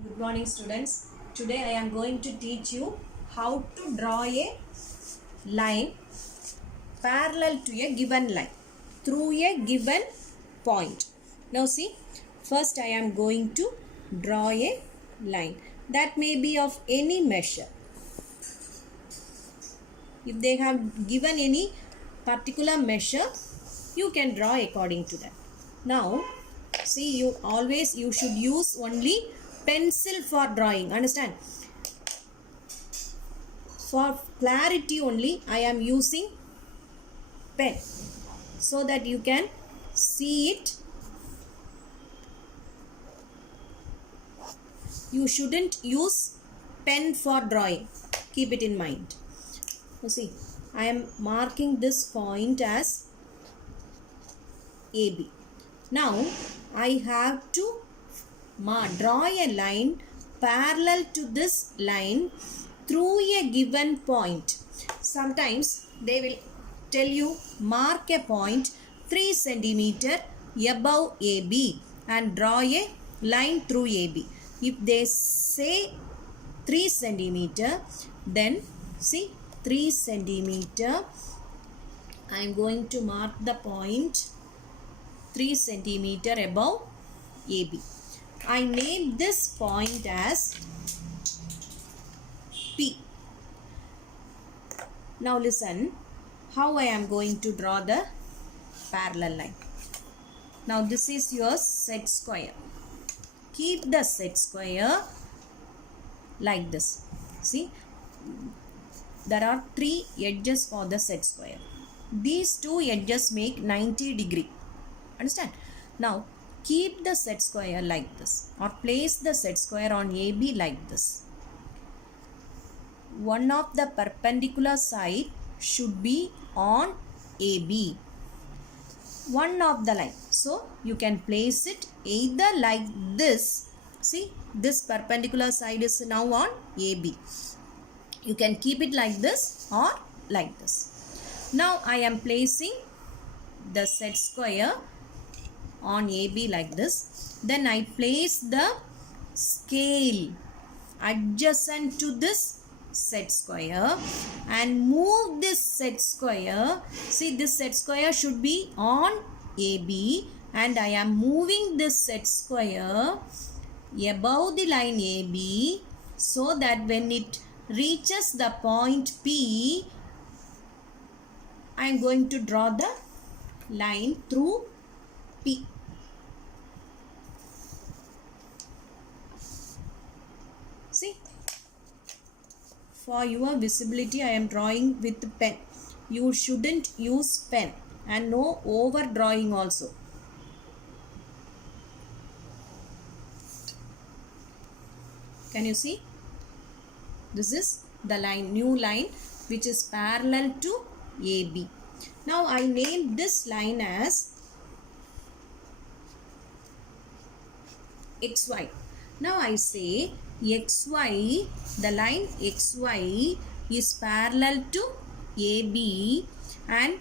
Good morning, students. Today I am going to teach you how to draw a line parallel to a given line through a given point. Now see, first I am going to draw a line that may be of any measure. If they have given any particular measure, you can draw according to that. Now see, you should use only pencil for drawing. Understand? For clarity only I am using pen so that you can see it. You shouldn't use pen for drawing. Keep it in mind. You see, I am marking this point as AB. Now I have to draw a line parallel to this line through a given point. Sometimes they will tell you mark a point 3 centimeter above AB and draw a line through AB. If they say 3 centimeter, then see 3 centimeter, I am going to mark the point 3 centimeter above AB. I name this point as P. Now listen how I am going to draw the parallel line. Now this is your set square. Keep the set square like this. See, there are 3 edges for the set square. These 2 edges make 90 degree. Understand? Now keep the set square like this, or place the set square on AB like this. One of the perpendicular side should be on AB, one of the line. So you can place it either like this. See, this perpendicular side is now on AB. You can keep it like this or like this. Now I am placing the set square on AB like this. Then I place the scale adjacent to this set square and move this set square. See, this set square should be on AB and I am moving this set square above the line AB so that when it reaches the point P, I am going to draw the line through P. See, for your visibility I am drawing with pen. You shouldn't use pen, and no over drawing also. Can you see? This is the line, new line which is parallel to AB. Now I name this line as XY. Now I say XY, the line XY is parallel to AB and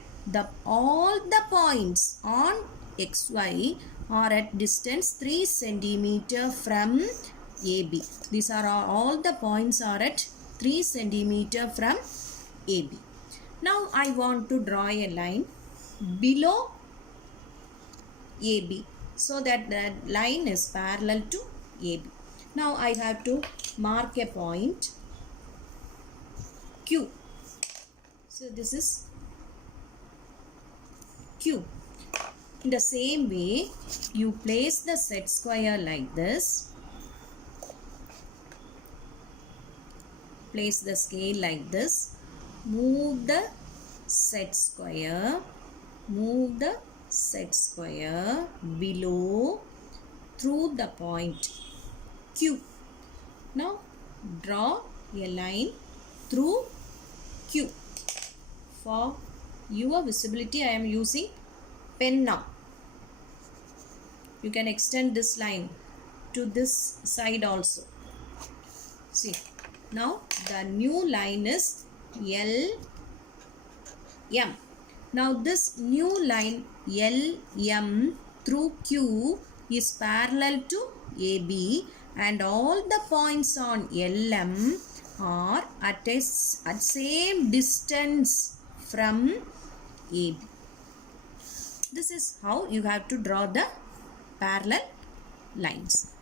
all the points on XY are at distance 3 centimeter from AB. These are all the points are at 3 centimeter from AB. Now I want to draw a line below AB so that the line is parallel to AB. Now I have to mark a point Q. So this is Q. In the same way, you place the set square like this. Place the scale like this. Move the set square. Move the set square below through the point Q. Now draw a line through Q. For your visibility I am using pen now. You can extend this line to this side also. See, now the new line is LM. Now this new line LM through Q is parallel to AB and all the points on LM are at same distance from AB. This is how you have to draw the parallel lines.